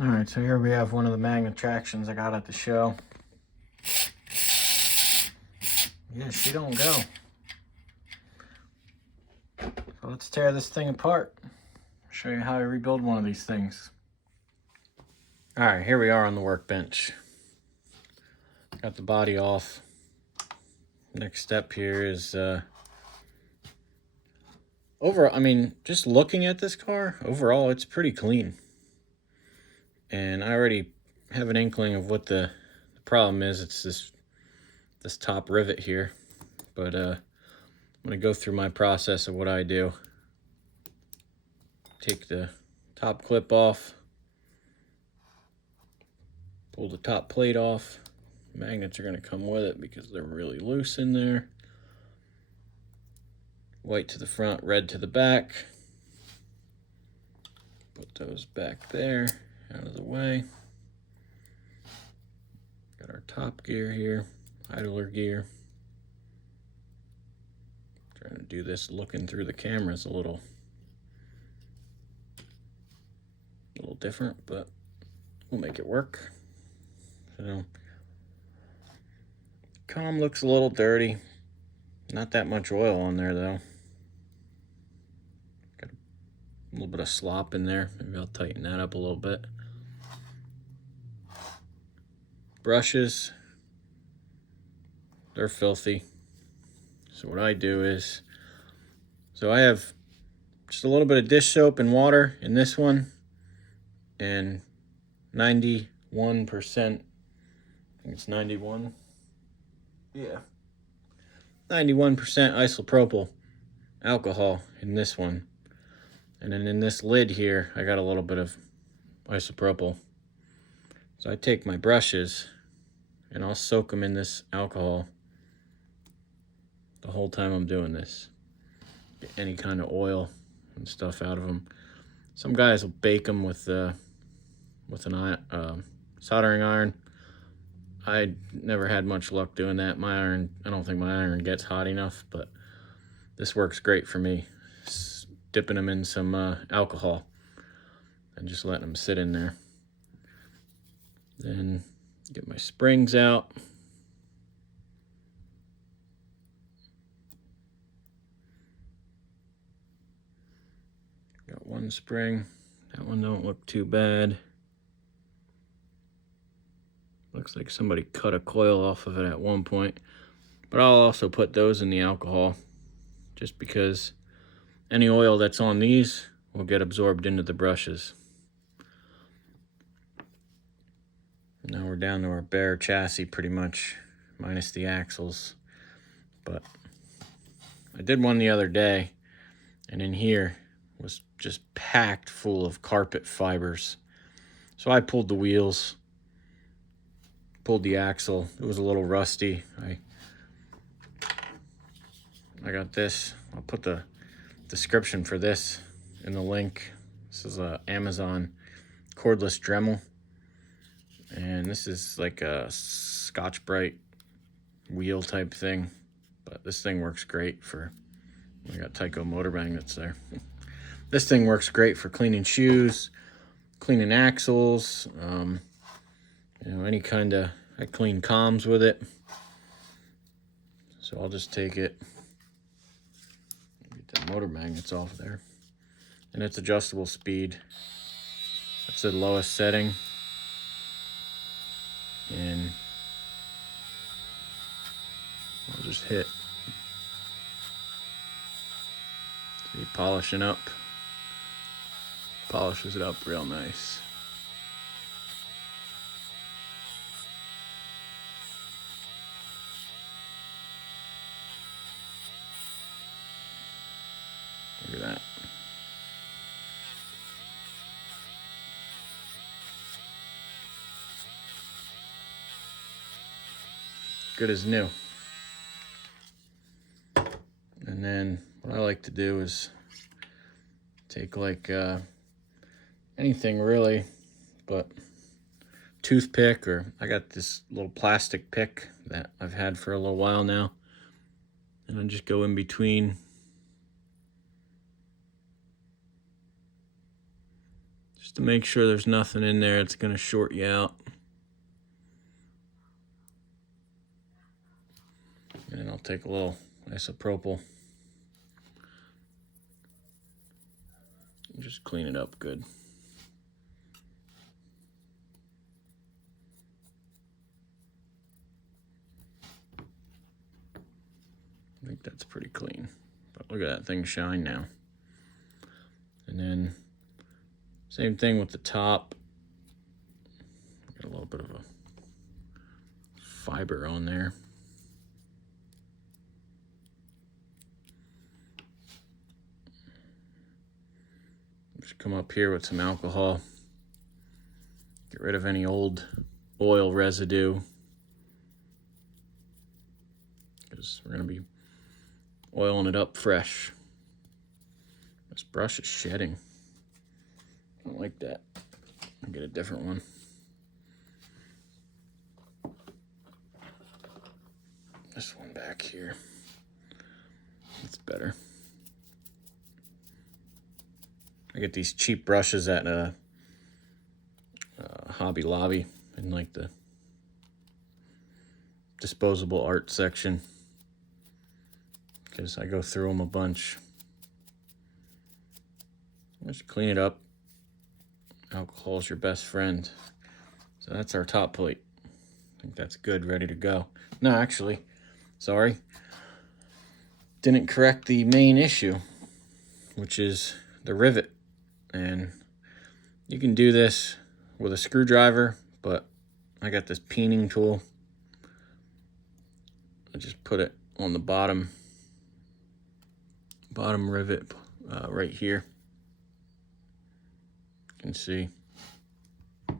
All right, so here we have one of the Magna-Tractions I got at the show. Yeah, she don't go. So let's tear this thing apart. Show you how I rebuild one of these things. All right, here we are on the workbench. Got the body off. Next step here is just looking at this car, overall it's pretty clean. And I already have an inkling of what the problem is. It's this top rivet here. But I'm gonna go through my process of what I do. Take the top clip off, pull the top plate off. Magnets are gonna come with it because they're really loose in there. White to the front, red to the back. Put those back there, out of the way. Got our top gear here, idler gear. Trying to do this looking through the cameras a little different, but we'll make it work. So, comm looks a little dirty. Not that much oil on there though. Got a little bit of slop in there. Maybe I'll tighten that up a little bit. Brushes, they're filthy. So what I do is, I have just a little bit of dish soap and water in this one, and 91%, I think it's 91, yeah, 91% isopropyl alcohol in this one. And then in this lid here, I got a little bit of isopropyl. So I take my brushes and I'll soak them in this alcohol the whole time I'm doing this. Get any kind of oil and stuff out of them. Some guys will bake them with an soldering iron. I never had much luck doing that. My iron, I don't think my iron gets hot enough, but this works great for me. Dipping them in some alcohol and just letting them sit in there. Then get my springs out. Got one spring. That one don't look too bad. Looks like somebody cut a coil off of it at one point. But I'll also put those in the alcohol just because any oil that's on these will get absorbed into the brushes. Now we're down to our bare chassis pretty much, minus the axles. But I did one the other day, and in here was just packed full of carpet fibers. So I pulled the wheels, pulled the axle. It was a little rusty. I got this. I'll put the description for this in the link. This is a Amazon cordless Dremel, and this is like a Scotch-Brite wheel type thing, but this thing works great for, I got Tyco motor magnets there. This thing works great for cleaning shoes, cleaning axles, any kind of, I clean comms with it. So I'll just take it, get the motor magnets off there. And it's adjustable speed. That's the lowest setting. And I'll just hit. See, polishing up. Polishes it up real nice. Look at that. Good as new. And then what I like to do is take like anything really, but toothpick, or I got this little plastic pick that I've had for a little while now, and I just go in between just to make sure there's nothing in there that's going to short you out. And then I'll take a little isopropyl and just clean it up good. I think that's pretty clean, but look at that thing shine now. And then same thing with the top. Got a little bit of a fiber on there. Just come up here with some alcohol. Get rid of any old oil residue, because we're going to be oiling it up fresh. This brush is shedding. I don't like that. I'll get a different one. This one back here. It's better. I get these cheap brushes at Hobby Lobby in like the disposable art section, because I go through them a bunch. Just clean it up. Alcohol's your best friend. So that's our top plate. I think that's good, ready to go. No, actually, sorry. Didn't correct the main issue, which is the rivet. And you can do this with a screwdriver, but I got this peening tool. I just put it on the bottom rivet right here. You can see. Give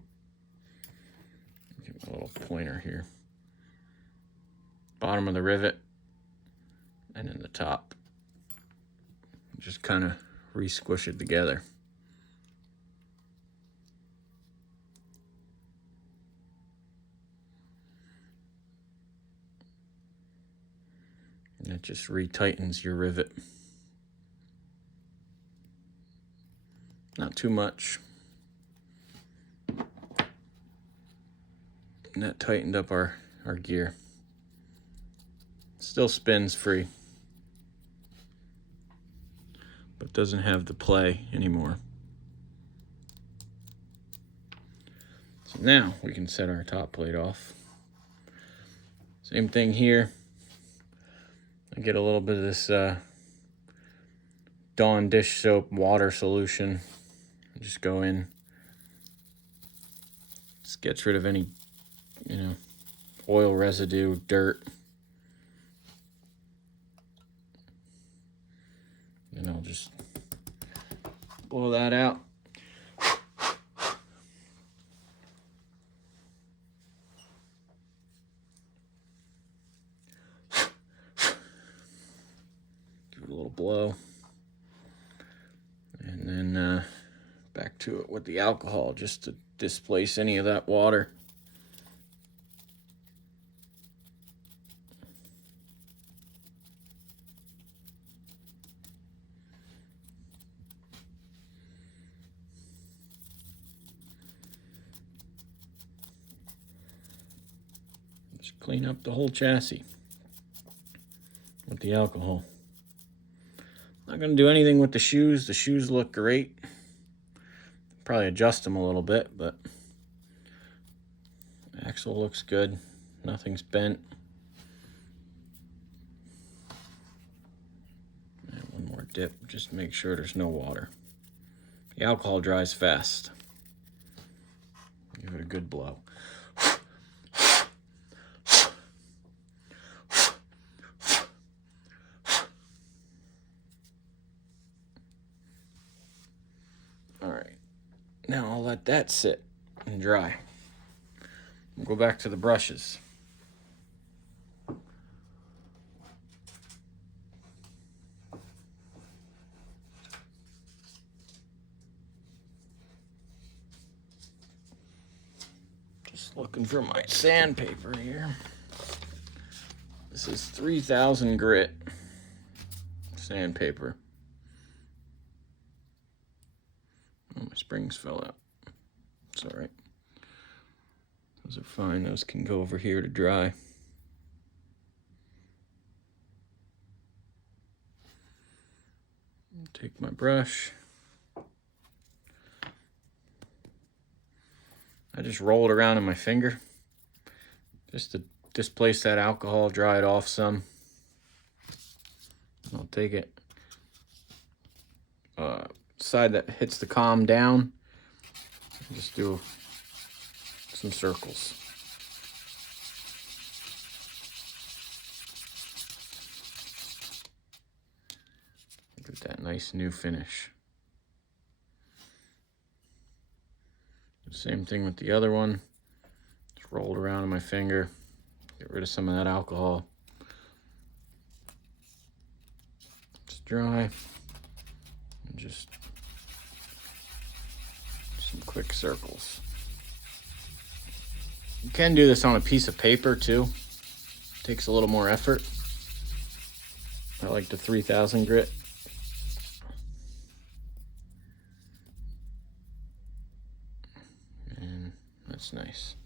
a little pointer here. Bottom of the rivet, and then the top. Just kind of re-squish it together. And it just retightens your rivet. Not too much. And that tightened up our gear. Still spins free, but doesn't have the play anymore. So now we can set our top plate off. Same thing here. I get a little bit of this Dawn dish soap water solution. Just go in. Just gets rid of any, oil residue, dirt. And I'll just blow that out. Give it a little blow. And then back to it with the alcohol, just to displace any of that water. Just clean up the whole chassis with the alcohol. Not going to do anything with the shoes. The shoes look great. Probably adjust them a little bit, but the axle looks good. Nothing's bent. And one more dip, just make sure there's no water. The alcohol dries fast. Give it a good blow. All right. Now I'll let that sit and dry. We'll go back to the brushes. Just looking for my sandpaper here. This is 3000 grit sandpaper. Oh, my springs fell out. It's all right. Those are fine. Those can go over here to dry. Take my brush. I just roll it around in my finger just to displace that alcohol, dry it off some. I'll take it side that hits the comb down and just do some circles. Get that nice new finish. Same thing with the other one. Just roll it around in my finger. Get rid of some of that alcohol. It's dry. And just some quick circles. You can do this on a piece of paper too. Takes a little more effort. I like the 3000 grit. And that's nice.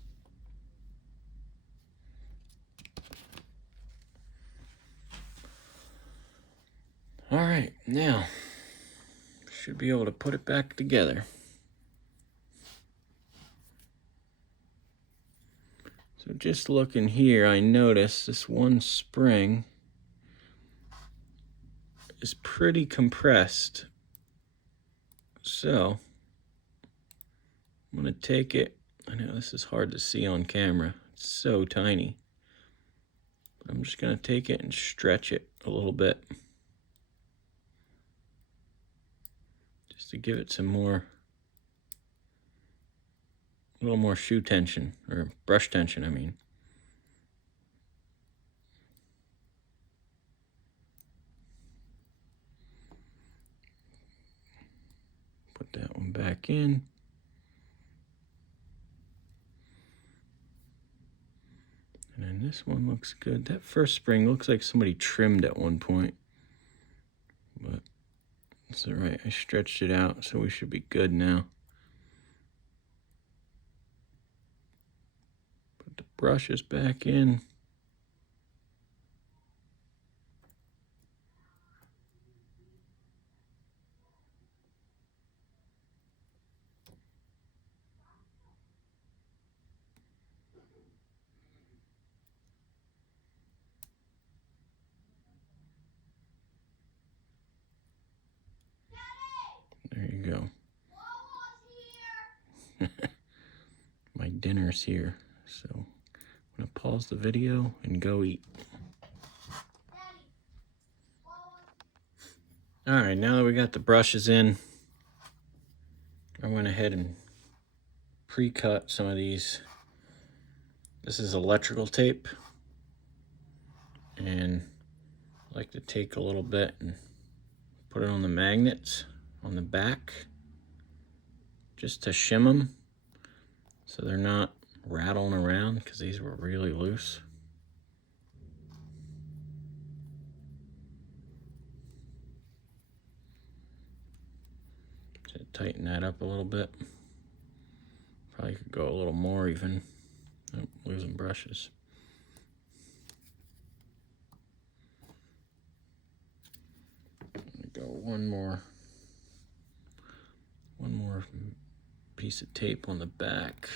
All right, now should be able to put it back together. So just looking here, I noticed this one spring is pretty compressed. So I'm gonna take it. I know this is hard to see on camera. It's so tiny. But I'm just gonna take it and stretch it a little bit. Just to give it some more, a little more shoe tension, or brush tension, I mean. Put that one back in. And then this one looks good. That first spring looks like somebody trimmed at one point. But it's all right. I stretched it out, so we should be good now. Put the brushes back in. There you go. My dinner's here, so I'm gonna pause the video and go eat. All right, now that we got the brushes in, I went ahead and pre-cut some of these. This is electrical tape, and I like to take a little bit and put it on the magnets on the back just to shim them so they're not rattling around, because these were really loose. So tighten that up a little bit. Probably could go a little more even. Oh, losing brushes. Go one more piece of tape on the back.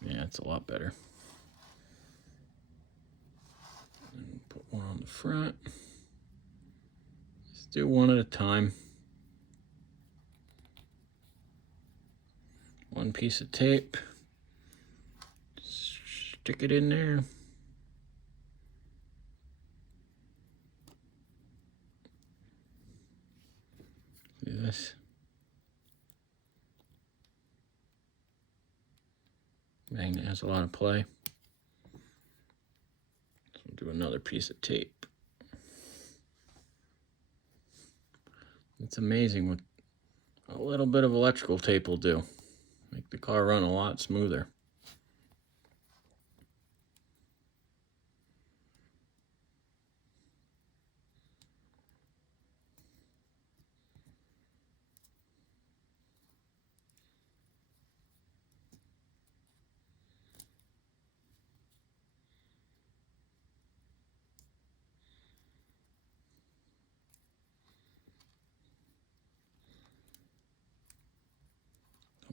Yeah, it's a lot better. And put one on the front. Let's do one at a time. One piece of tape. Stick it in there. Do this. Magnet has a lot of play. So we'll do another piece of tape. It's amazing what a little bit of electrical tape will do. Make the car run a lot smoother.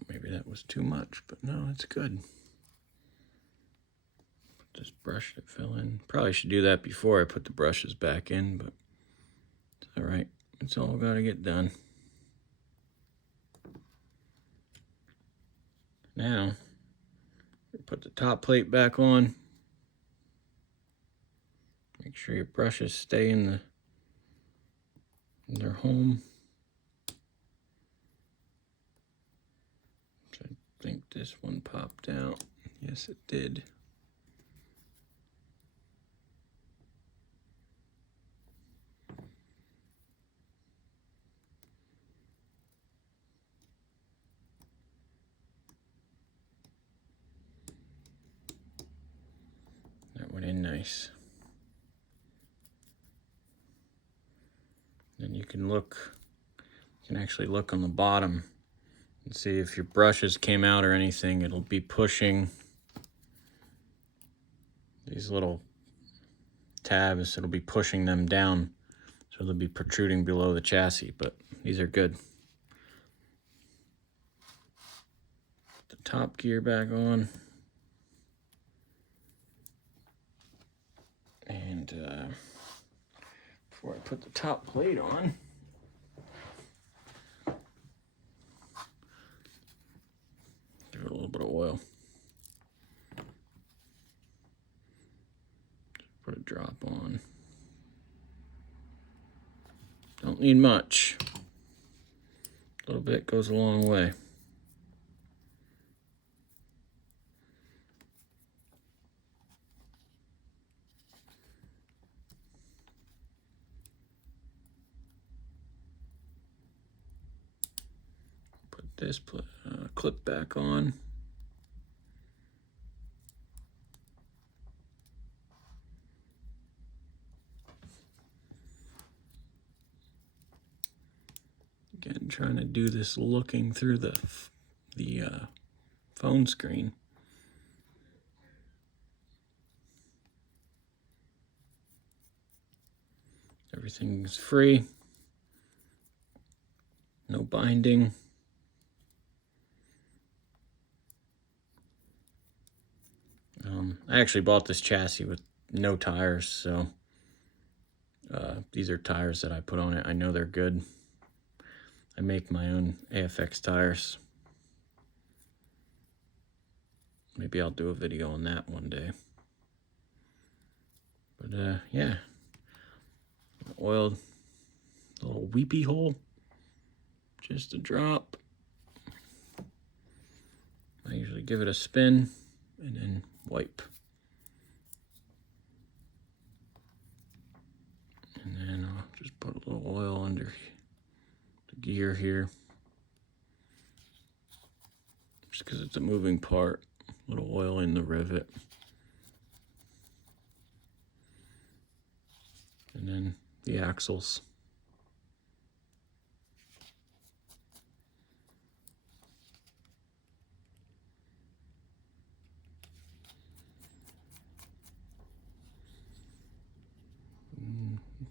Maybe that was too much, but no, it's good. Put this brush that fell in. Probably should do that before I put the brushes back in, but it's all right. It's all got to get done. Now, put the top plate back on. Make sure your brushes stay in their home. I think this one popped out. Yes, it did. That went in nice. Then you can actually look on the bottom and see if your brushes came out or anything. It'll be pushing these little tabs. It'll be pushing them down, so they'll be protruding below the chassis, but these are good. Put the top gear back on. And before I put the top plate on, give it a little bit of oil. Just put a drop on. Don't need much. A little bit goes a long way. Put this clip back on. Again, trying to do this looking through the phone screen. Everything's free. No binding. I actually bought this chassis with no tires, so these are tires that I put on it. I know they're good. I make my own AFX tires. Maybe I'll do a video on that one day. But yeah, oiled the little weepy hole, just a drop. I usually give it a spin and then wipe. And then I'll just put a little oil under the gear here, just because it's a moving part. A little oil in the rivet. And then the axles.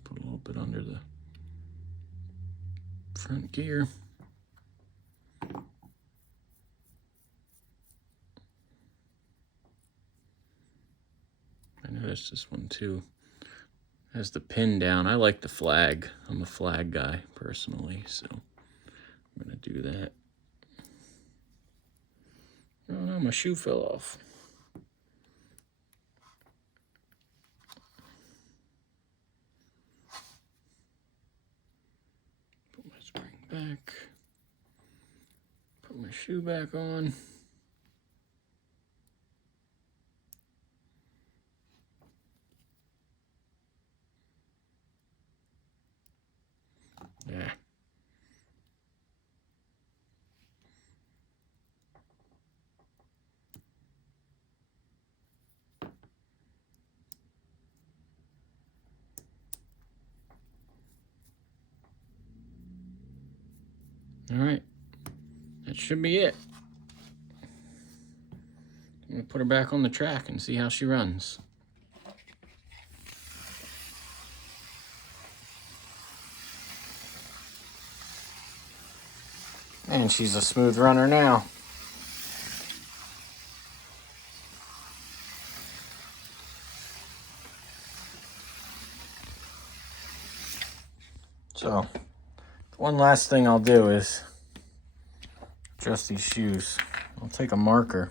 Put a little bit under the front gear. I noticed this one too has the pin down. I like the flag. I'm a flag guy personally, so I'm gonna do that. Oh no, my shoe fell off. Put my spring back. Put my shoe back on. Yeah. All right, that should be it. I'm gonna put her back on the track and see how she runs. And she's a smooth runner now. So, one last thing I'll do is adjust these shoes. I'll take a marker.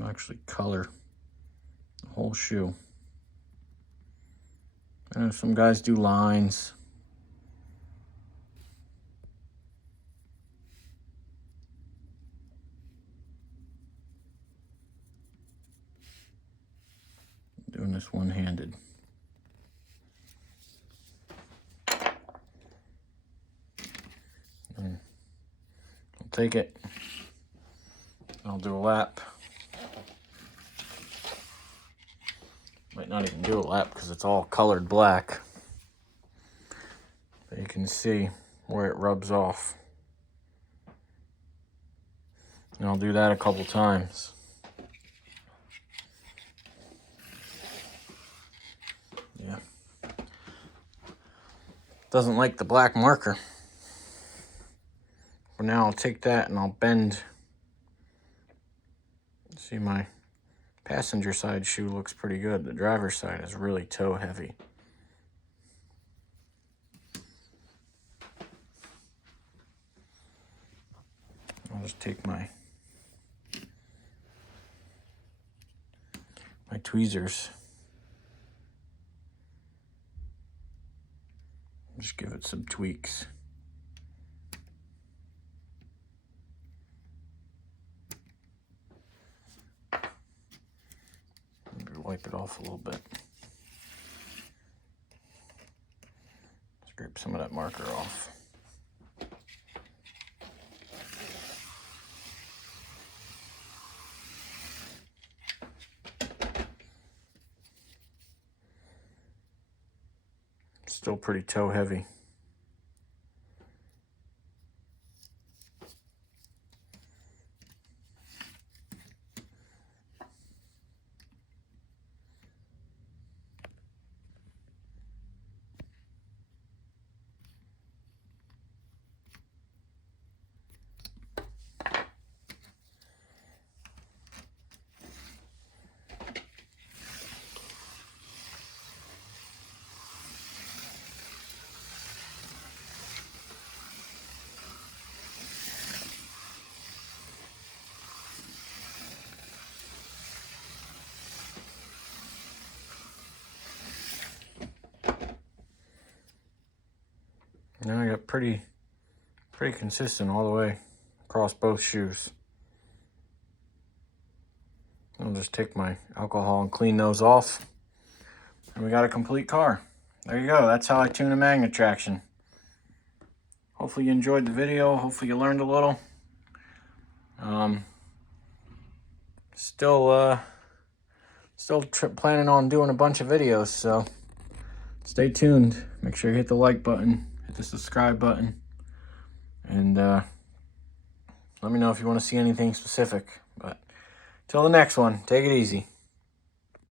I'll actually color the whole shoe. I know some guys do lines. I'm doing this one-handed. I'll take it. I'll do a lap. Might not even do a lap because it's all colored black. But you can see where it rubs off. And I'll do that a couple times. Yeah. Doesn't like the black marker. For now, I'll take that and I'll bend. See, my passenger side shoe looks pretty good. The driver's side is really toe heavy. I'll just take my tweezers. Just give it some tweaks. Maybe wipe it off a little bit. Scrape some of that marker off. Still pretty toe heavy. Now I got pretty consistent all the way across both shoes. I'll just take my alcohol and clean those off. And we got a complete car. There you go. That's how I tune a Magna-Traction. Hopefully you enjoyed the video. Hopefully you learned a little. Still planning on doing a bunch of videos, so stay tuned. Make sure you hit the like button, hit the subscribe button, and let me know if you want to see anything specific. But till the next one, take it easy.